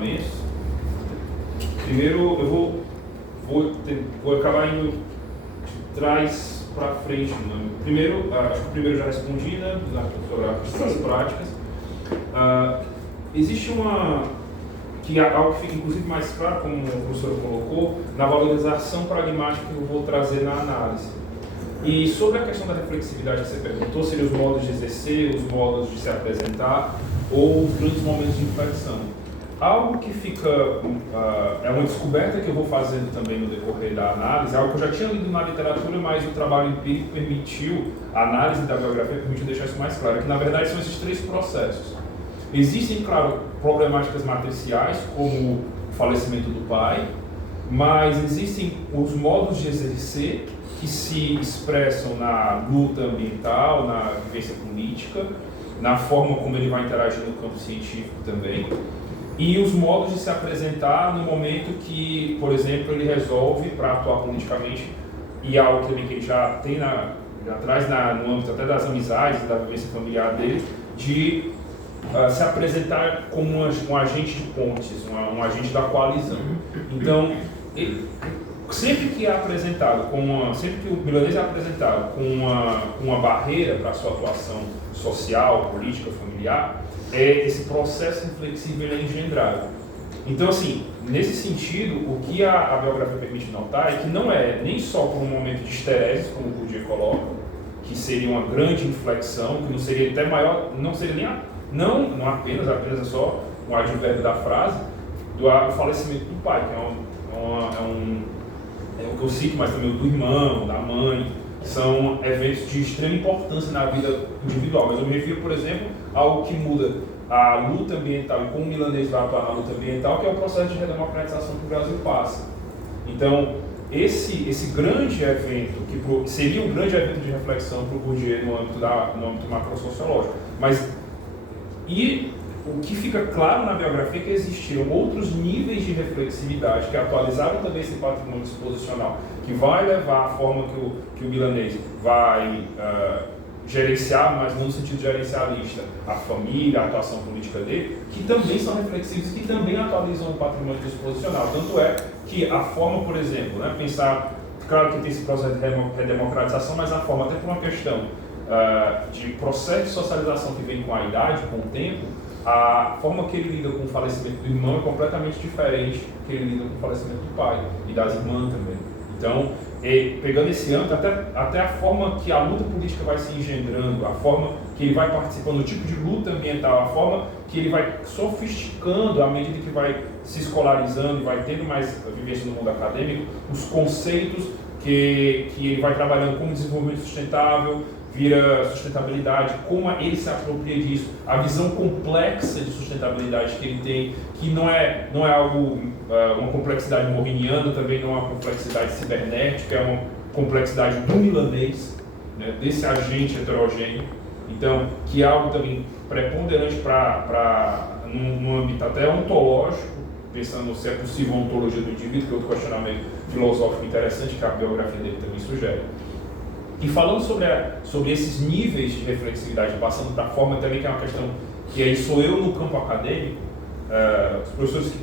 questionamentos. Primeiro, eu vou acabar indo de trás para frente. Primeiro, acho que o primeiro já respondi, né, sobre as práticas. Existe algo que fica inclusive mais claro, como o professor colocou, na valorização pragmática que eu vou trazer na análise. E sobre a questão da reflexividade que você perguntou, seria os modos de exercer, os modos de se apresentar ou os grandes momentos de inflexão. Algo que fica, é uma descoberta que eu vou fazendo também no decorrer da análise, algo que eu já tinha lido na literatura, mas o trabalho empírico permitiu, a análise da biografia permitiu deixar isso mais claro, que na verdade são esses três processos. Existem, claro, problemáticas matriciais, como o falecimento do pai, mas existem os modos de exercer que se expressam na luta ambiental, na vivência política, na forma como ele vai interagir no campo científico também, e os modos de se apresentar no momento que, por exemplo, ele resolve para atuar politicamente, e algo também que ele já tem já traz no âmbito até das amizades, da vivência familiar dele, de se apresentar como um agente de pontes, um agente da coalizão. Então, sempre que o milanês é apresentado com uma barreira para a sua atuação social, política, familiar, esse processo reflexivo é engendrado. Então, assim, nesse sentido, o que a biografia permite notar é que não é nem só por um momento de histeresis, como o Bourdieu coloca, que seria uma grande inflexão, que não seria até maior, não seria nem não apenas é só um advérbio da frase, do falecimento do pai, que é o que eu cito, mas também o do irmão, da mãe, são eventos de extrema importância na vida individual. Mas eu me refiro, por exemplo, a algo que muda a luta ambiental e como o milanês vai atuar na luta ambiental, que é o processo de redemocratização que o Brasil passa. Então, esse grande evento, que seria um grande evento de reflexão para o Bourdieu no âmbito macrosociológico, e o que fica claro na biografia é que existiram outros níveis de reflexividade que atualizaram também esse patrimônio disposicional, que vai levar a forma que o milanês vai gerenciar, mas não no sentido gerencialista, a família, a atuação política dele, que também são reflexivos, que também atualizam o patrimônio disposicional. Tanto é que a forma, por exemplo, né, pensar, claro que tem esse processo de redemocratização, mas a forma, até por uma questão de processo de socialização que vem com a idade, com o tempo, a forma que ele lida com o falecimento do irmão é completamente diferente do que ele lida com o falecimento do pai e das irmãs também. Então, pegando esse âmbito, até a forma que a luta política vai se engendrando, a forma que ele vai participando do tipo de luta ambiental, a forma que ele vai sofisticando à medida que vai se escolarizando e vai tendo mais vivência no mundo acadêmico, os conceitos que ele vai trabalhando como desenvolvimento sustentável, vira sustentabilidade, como ele se apropria disso, a visão complexa de sustentabilidade que ele tem, que não é algo, uma complexidade morriniana, também não é uma complexidade cibernética, é uma complexidade do milanês, né, desse agente heterogêneo, então, que é algo também preponderante num âmbito até ontológico, pensando se é possível a ontologia do indivíduo, que é outro questionamento filosófico interessante que a biografia dele também sugere. E falando sobre esses níveis de reflexividade, passando para a forma também, que é uma questão que aí sou eu no campo acadêmico, os professores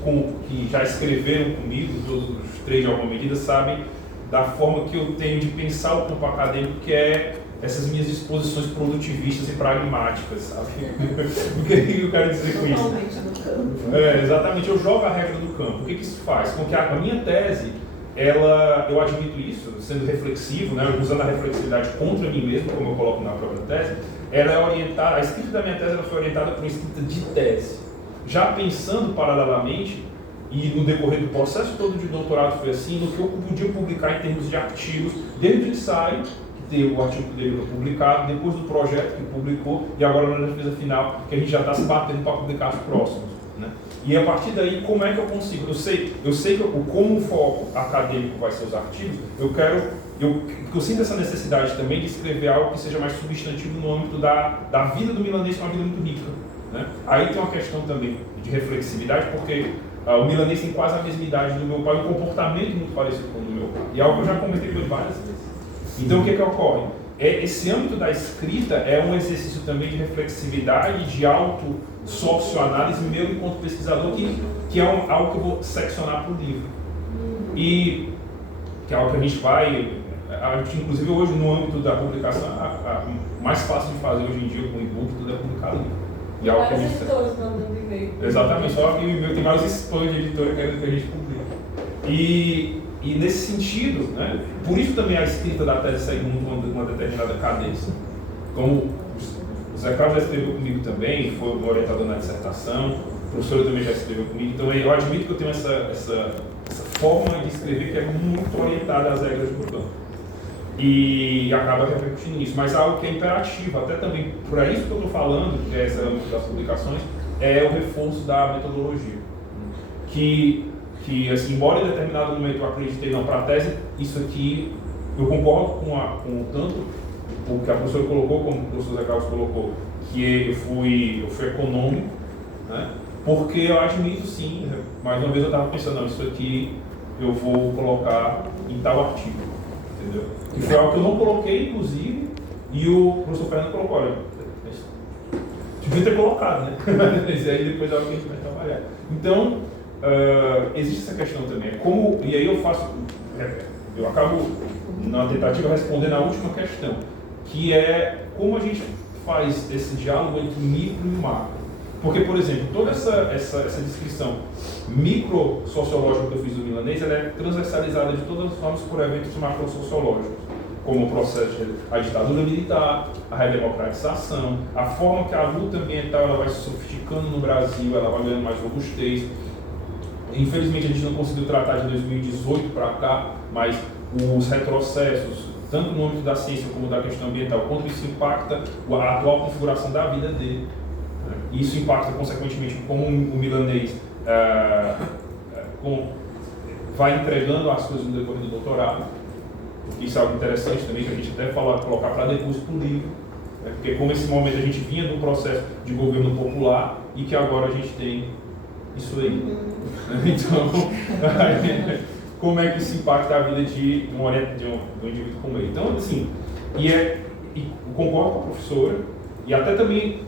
que já escreveram comigo, todos os três de alguma medida, sabem da forma que eu tenho de pensar o campo acadêmico, que é essas minhas disposições produtivistas e pragmáticas, sabe? O que eu quero dizer com isso? Totalmente no campo. Exatamente, eu jogo a regra do campo. O que isso faz? Com que a minha tese, eu admito isso, sendo reflexivo, né, usando a reflexividade contra mim mesmo, como eu coloco na própria tese, ela é orientada, a escrita da minha tese ela foi orientada por uma escrita de tese. Já pensando paralelamente, e no decorrer do processo todo de doutorado foi assim, no que eu podia publicar em termos de artigos, desde o ensaio, que teve o artigo dele publicado, depois do projeto que publicou, e agora na defesa final, que a gente já está se batendo para publicar os próximos. Né? E a partir daí, como é que eu consigo? Eu sei que como o foco acadêmico vai ser os artigos, eu sinto essa necessidade também de escrever algo que seja mais substantivo no âmbito da vida do milanês, que é uma vida muito rica. Né? Aí tem uma questão também de reflexividade, porque o milanês tem quase a mesma idade do meu pai, um comportamento muito parecido com o do meu pai. E é algo que eu já comentei com ele várias vezes. Então o que ocorre? esse âmbito da escrita é um exercício também de reflexividade, de auto-socioanálise meu enquanto pesquisador, que é algo que eu vou seccionar para o livro. E que é algo que a gente inclusive hoje no âmbito da publicação, o mais fácil de fazer hoje em dia com o e-book, tudo é publicar livro. E algo que a gente... editores mandando e-mail. Exatamente, só que o e-mail tem mais spam de editora querendo que a gente publique. E nesse sentido, né, por isso também a escrita da tese segue uma determinada cadência. Como o Zé Carlos já escreveu comigo também, foi um orientador na dissertação, o professor também já escreveu comigo, então eu admito que eu tenho essa forma de escrever que é muito orientada às regras do campo. E acaba repercutindo nisso, mas algo que é imperativo, até também, por isso que eu estou falando, que é essa das publicações, é o reforço da metodologia. Que assim, embora em determinado momento eu acreditei, não, para a tese, isso aqui, eu concordo com tanto o que a professora colocou, como o professor Zé Carlos colocou, que eu fui econômico, né? Porque eu admito sim, mais uma vez eu estava pensando, não, isso aqui eu vou colocar em tal artigo, entendeu? E foi algo que eu não coloquei, inclusive, e o professor Fernando colocou, olha, devia ter colocado, né? Mas aí depois é algo que a gente vai trabalhar. Então, existe essa questão também, e aí eu acabo na tentativa respondendo a última questão, que é como a gente faz esse diálogo entre micro e macro. Porque, por exemplo, toda essa descrição micro-sociológica que eu fiz do milanês, ela é transversalizada de todas as formas por eventos macro-sociológicos, como o processo da ditadura militar, a redemocratização, a forma que a luta ambiental ela vai se sofisticando no Brasil, ela vai ganhando mais robustez. Infelizmente a gente não conseguiu tratar de 2018 para cá, mas os retrocessos, tanto no âmbito da ciência como da questão ambiental, quanto isso impacta a atual configuração da vida dele. Isso impacta, consequentemente, como o milanês vai entregando as coisas no decorrer do doutorado. Isso é algo interessante também, que a gente até colocar para depois para o livro. Porque como esse momento a gente vinha do processo de governo popular e que agora a gente tem isso aí. Então, como é que isso impacta a vida de um indivíduo como ele? Então, assim, concordo com a professora, e até também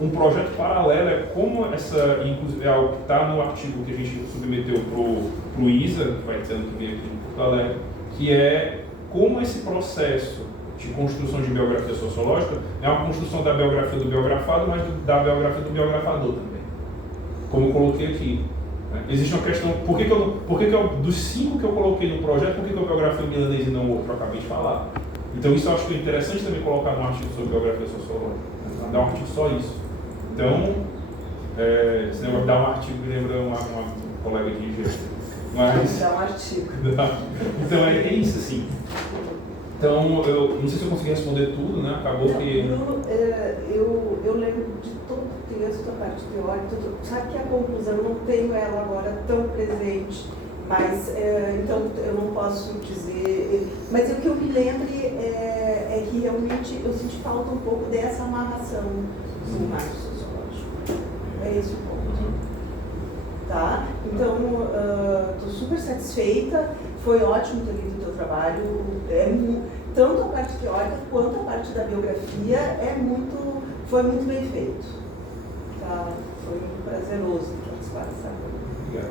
um projeto paralelo é como inclusive é algo que está no artigo que a gente submeteu para o ISA, que vai ter ano que vem aqui em Porto Alegre, que é como esse processo de construção de biografia sociológica é uma construção da biografia do biografado, mas da biografia do biografador também. Como eu coloquei aqui. Existe uma questão, por que dos 5 que eu coloquei no projeto, por que eu biografei o milanês e não o outro que eu acabei de falar? Então isso eu acho que é interessante também colocar num artigo sobre biografia sociológica. Dar um artigo só isso. Então, esse negócio de dar um artigo me lembra uma colega de engenharia. Mas dá um artigo. Então é isso, assim. Então, eu não sei se eu consegui responder tudo, né? Acabou que... Bruno, eu lembro de todo o texto, a parte teórica, sabe que a conclusão, eu não tenho ela agora tão presente, mas, então, eu não posso dizer... Mas o que eu me lembro é que realmente eu senti falta um pouco dessa amarração do marco sociológico. É esse o ponto. Tá? Então, estou super satisfeita. Foi ótimo ter lido o teu trabalho, tanto a parte teórica quanto a parte da biografia foi muito bem feito. Tá? Foi muito prazeroso participar dessa coisa.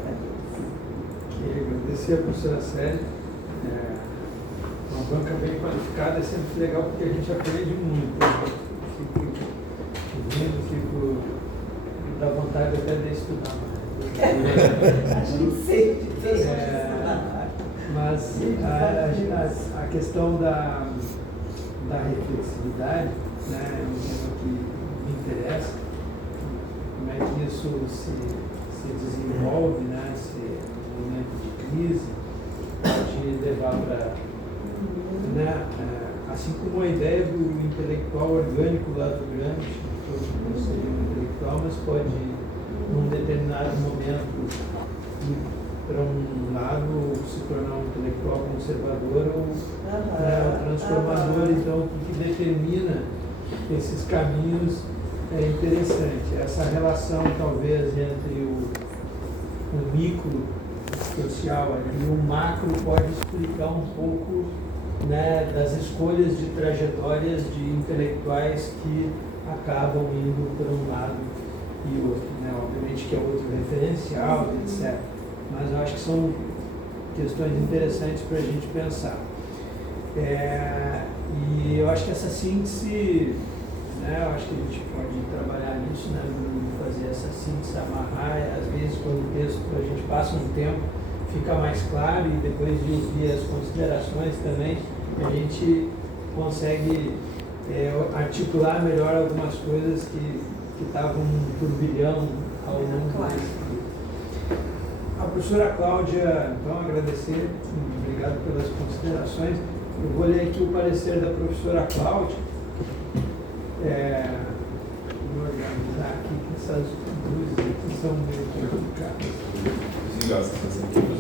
Queria agradecer a professora Célia, uma banca bem qualificada, é sempre legal porque a gente aprende muito. Fico dá vontade até de estudar mais. A gente sempre tem mas a questão da reflexividade, né, é um tema que me interessa, como é que isso se desenvolve, né, esse momento de crise, de levar para, né, assim como a ideia do intelectual orgânico lá do Gramsci, todo mundo seria um intelectual, mas pode, num determinado momento, para um lado se tornar um intelectual conservador ou transformador. Então, o que determina esses caminhos é interessante. Essa relação, talvez, entre o micro social e o macro pode explicar um pouco né, das escolhas de trajetórias de intelectuais que acabam indo por um lado e outro, né? Obviamente que é outro referencial, etc. Mas eu acho que são questões interessantes para a gente pensar. E eu acho que essa síntese, né, eu acho que a gente pode trabalhar nisso, né, fazer essa síntese, amarrar, às vezes quando o texto a gente passa um tempo, fica mais claro, e depois de ouvir as considerações também, a gente consegue articular melhor algumas coisas que estavam um turbilhão ao longo do estudo. A professora Cláudia, então, agradecer, obrigado pelas considerações. Eu vou ler aqui o parecer da professora Cláudia. Vou organizar aqui, que essas luzes aqui são meio complicadas.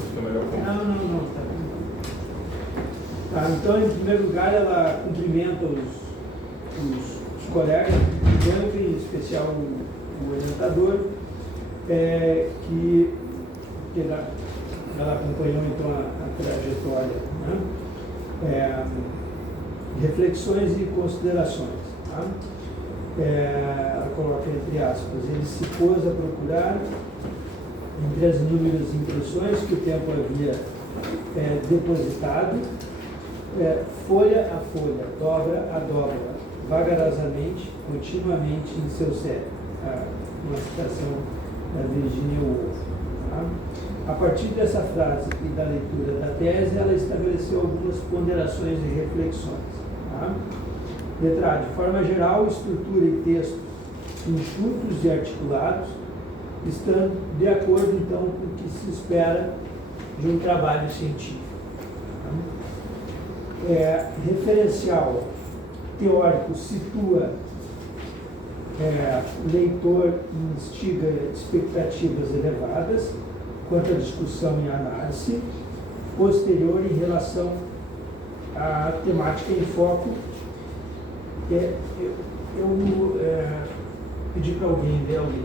Fica melhor com... Não, tá bem. Tá, então, em primeiro lugar, ela cumprimenta os colegas do banco, em especial o orientador, que ela acompanhou então a trajetória, né? Reflexões e considerações. Tá? Ela coloca entre aspas: ele se pôs a procurar, entre as inúmeras impressões que o tempo havia depositado, folha a folha, dobra a dobra, vagarosamente, continuamente em seu cérebro. Uma citação da Virginia Woolf. Tá? A partir dessa frase e da leitura da tese, ela estabeleceu algumas ponderações e reflexões. Tá? Letra A. De forma geral, estrutura e textos enxutos e articulados estão de acordo, então, com o que se espera de um trabalho científico. Tá? Referencial teórico situa o leitor e instiga expectativas elevadas quanto à discussão e análise. Posterior, em relação à temática em foco, eu pedi para alguém ler alguém.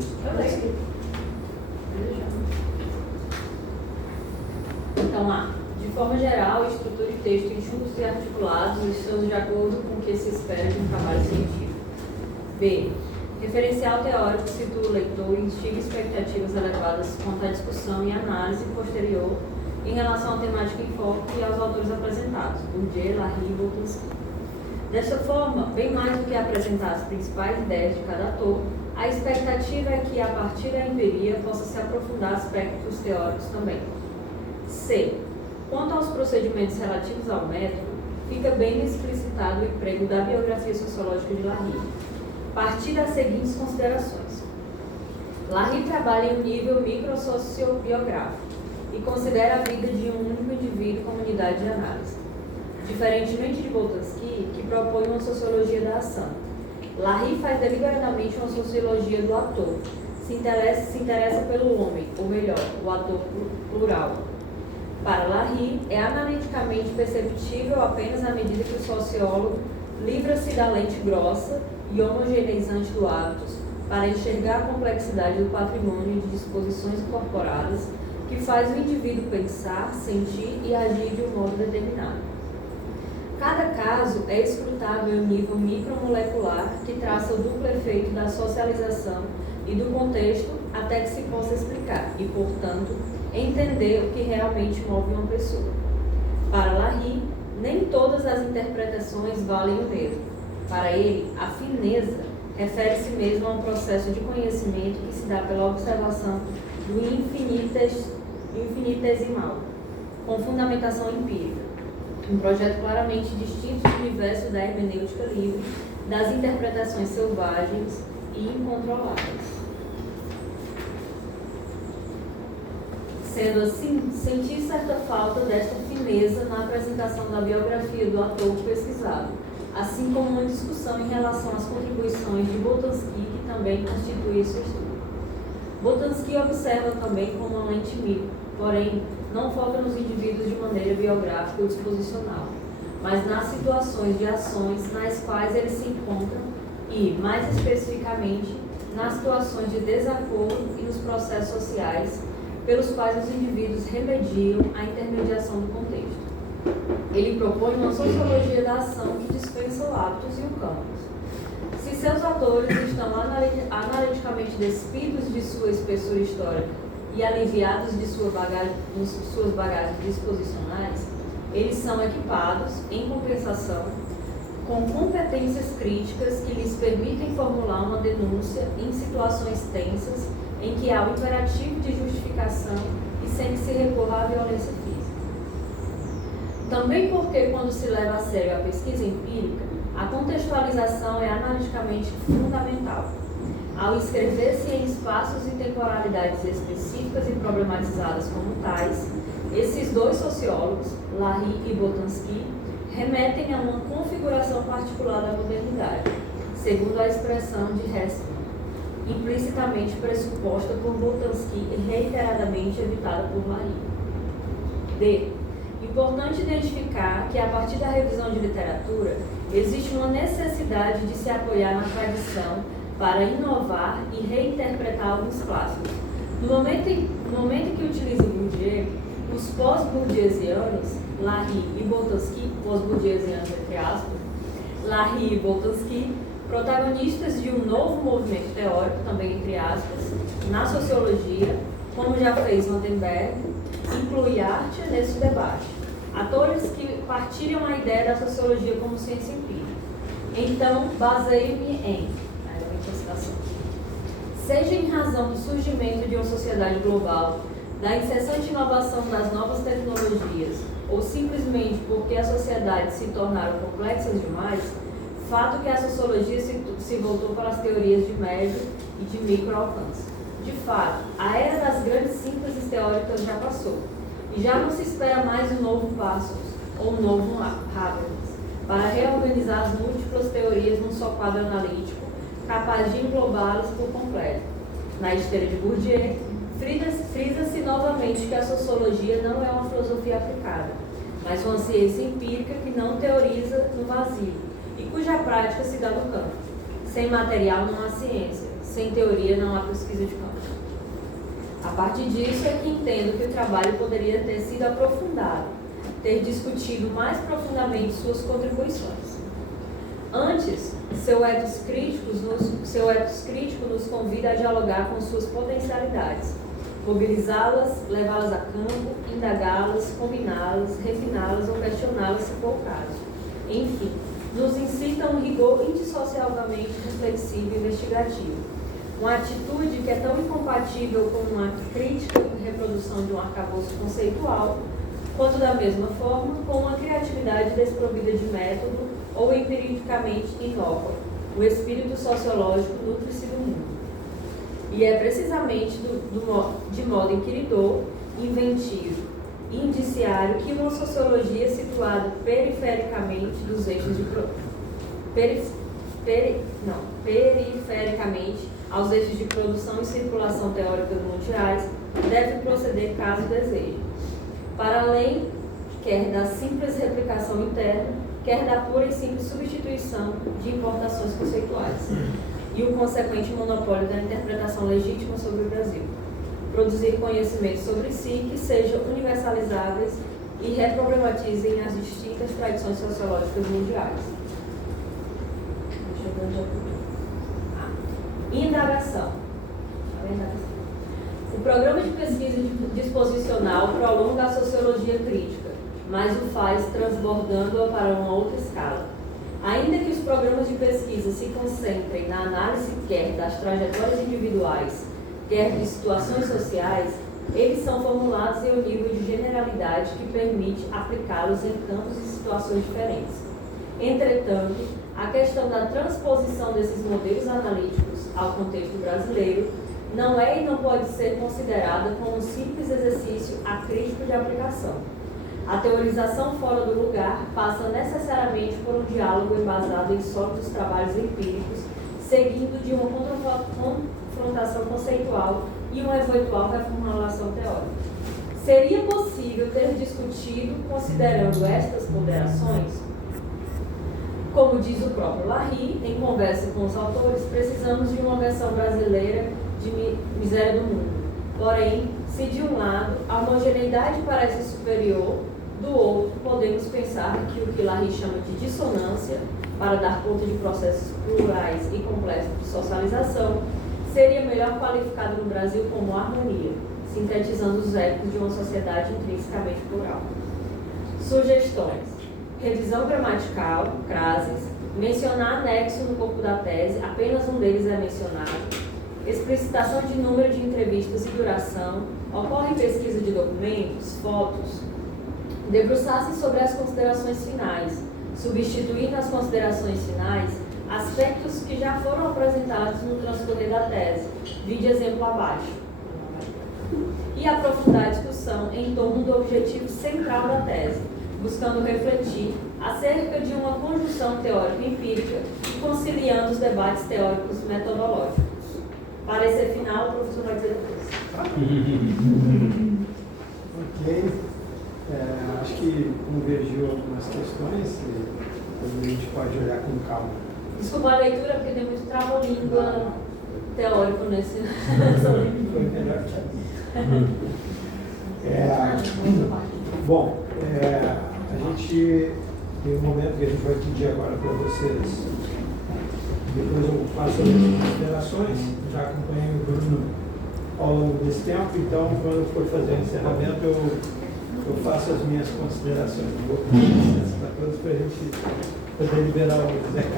Então, A. De forma geral, estrutura e texto enxutos e articulados estão de acordo com o que se espera de um trabalho científico. B. Referencial teórico situa o leitor e instiga expectativas elevadas quanto à discussão e análise posterior em relação à temática em foco e aos autores apresentados, Bourdieu, Larry e Boltanski. Desta forma, bem mais do que apresentar as principais ideias de cada autor, a expectativa é que, a partir da empiria, possa se aprofundar aspectos teóricos também. C. Quanto aos procedimentos relativos ao método, fica bem explicitado o emprego da biografia sociológica de Larry. Partir das seguintes considerações. Larry trabalha em um nível microsociobiográfico e considera a vida de um único indivíduo como unidade de análise. Diferentemente de Boltanski, que propõe uma sociologia da ação, Larry faz deliberadamente uma sociologia do ator. Se interessa pelo homem, ou melhor, o ator plural. Para Larry, é analiticamente perceptível apenas à medida que o sociólogo livra-se da lente grossa e homogeneizante do hábitos para enxergar a complexidade do patrimônio de disposições incorporadas que faz o indivíduo pensar, sentir e agir de um modo determinado. Cada caso é escrutável em um nível micromolecular que traça o duplo efeito da socialização e do contexto até que se possa explicar e, portanto, entender o que realmente move uma pessoa. Para Larry, nem todas as interpretações valem o mesmo. Para ele, a fineza refere-se mesmo a um processo de conhecimento que se dá pela observação do infinitesimal, com fundamentação empírica. Um projeto claramente distinto do universo da hermenêutica livre, das interpretações selvagens e incontroláveis. Sendo assim, senti certa falta desta fineza na apresentação da biografia do ator pesquisado, assim como uma discussão em relação às contribuições de Boltanski, que também constitui esse estudo. Boltanski observa também como uma lente micro, porém não foca nos indivíduos de maneira biográfica ou disposicional, mas nas situações de ações nas quais eles se encontram e, mais especificamente, nas situações de desacordo e nos processos sociais pelos quais os indivíduos remediam a intermediação do contexto. Ele propõe uma sociologia da ação que dispensa o hábitos e o campus. Se seus atores estão analiticamente despidos de sua espessura histórica e aliviados de suas bagagens disposicionais, eles são equipados, em compensação, com competências críticas que lhes permitem formular uma denúncia em situações tensas em que há o imperativo de justificação e sem que se recorra à violência física. Também porque, quando se leva a sério a pesquisa empírica, a contextualização é analiticamente fundamental. Ao escrever-se em espaços e temporalidades específicas e problematizadas como tais, esses dois sociólogos, Larry e Boltanski, remetem a uma configuração particular da modernidade, segundo a expressão de Hessman, implicitamente pressuposta por Boltanski e reiteradamente evitada por Larry. D. Importante identificar que, a partir da revisão de literatura, existe uma necessidade de se apoiar na tradição para inovar e reinterpretar alguns clássicos. No momento em que utiliza Bourdieu, os pós-bourdieusianos, Larry e Boltanski, pós-bourdieusianos entre aspas, Larry e Boltanski, protagonistas de um novo movimento teórico, também entre aspas, na sociologia, como já fez Vandenberg, inclui arte nesse debate. Atores que partilham a ideia da sociologia como ciência empírica. Então, baseio-me em, seja em razão do surgimento de uma sociedade global, da incessante inovação das novas tecnologias, ou simplesmente porque as sociedades se tornaram complexas demais, fato que a sociologia se voltou para as teorias de médio e de micro alcance. De fato, a era das grandes sínteses teóricas já passou, e já não se espera mais um novo Passos ou um novo Habermas para reorganizar as múltiplas teorias num só quadro analítico, capaz de englobá-las por completo. Na esteira de Bourdieu, frisa-se novamente que a sociologia não é uma filosofia aplicada, mas uma ciência empírica que não teoriza no vazio e cuja prática se dá no campo. Sem material não há ciência, sem teoria não há pesquisa de campo. A partir disso é que entendo que o trabalho poderia ter sido aprofundado, ter discutido mais profundamente suas contribuições. Antes, seu ethos crítico nos convida a dialogar com suas potencialidades, mobilizá-las, levá-las a campo, indagá-las, combiná-las, refiná-las ou questioná-las se for o caso. Enfim, nos incita a um rigor indissociavelmente reflexivo e investigativo. Uma atitude que é tão incompatível com uma crítica e reprodução de um arcabouço conceitual, quanto da mesma forma com uma criatividade desprovida de método ou empiricamente inócua. O espírito sociológico nutre-se do mundo. E é precisamente de modo inquiridor, inventivo e indiciário que uma sociologia situada perifericamente dos eixos de perifericamente aos eixos de produção e circulação teóricas mundiais deve proceder caso deseje, para além quer da simples replicação interna, quer da pura e simples substituição de importações conceituais e o consequente monopólio da interpretação legítima sobre o Brasil. Produzir conhecimentos sobre si que sejam universalizáveis e reproblematizem as distintas tradições sociológicas mundiais. Indagação. O programa de pesquisa disposicional prolonga a sociologia crítica, mas o faz transbordando-a para uma outra escala. Ainda que os programas de pesquisa se concentrem na análise quer das trajetórias individuais, quer de situações sociais, eles são formulados em um nível de generalidade que permite aplicá-los em campos e situações diferentes. Entretanto, a questão da transposição desses modelos analíticos ao contexto brasileiro não é e não pode ser considerada como um simples exercício acrítico de aplicação. A teorização fora do lugar passa necessariamente por um diálogo embasado em sólidos trabalhos empíricos, seguindo de uma confrontação conceitual e uma eventual reformulação teórica. Seria possível ter discutido, considerando estas ponderações? Como diz o próprio Larry, em conversa com os autores, precisamos de uma versão brasileira de Miséria do Mundo. Porém, se de um lado a homogeneidade parece superior, Do outro, podemos pensar que o que Larry chama de dissonância, para dar conta de processos plurais e complexos de socialização, seria melhor qualificado no Brasil como harmonia, sintetizando os ecos de uma sociedade intrinsecamente plural. Sugestões: revisão gramatical, crases, mencionar anexo no corpo da tese, apenas um deles é mencionado, explicitação de número de entrevistas e duração, ocorre pesquisa de documentos, fotos, debruçar-se sobre as considerações finais, substituir nas considerações finais aspectos que já foram apresentados no transcorrer da tese, vide exemplo abaixo, e aprofundar a discussão em torno do objetivo central da tese, buscando refletir acerca de uma conjunção teórico-empírica e conciliando os debates teóricos metodológicos. Parecer final, o professor vai dizer depois. Ok. Acho que convergiu algumas questões que a gente pode olhar com calma. Desculpa a leitura, porque tem muito trava-língua teórico nessa leitura. Foi melhor que a minha. Bom, a gente tem um momento que a gente vai pedir agora para vocês. Depois eu faço as considerações, já acompanhei o Bruno ao longo desse tempo, então quando for fazer o encerramento eu faço as minhas considerações. Vou pedir para todos para a gente poder liberar o Zé Carlos.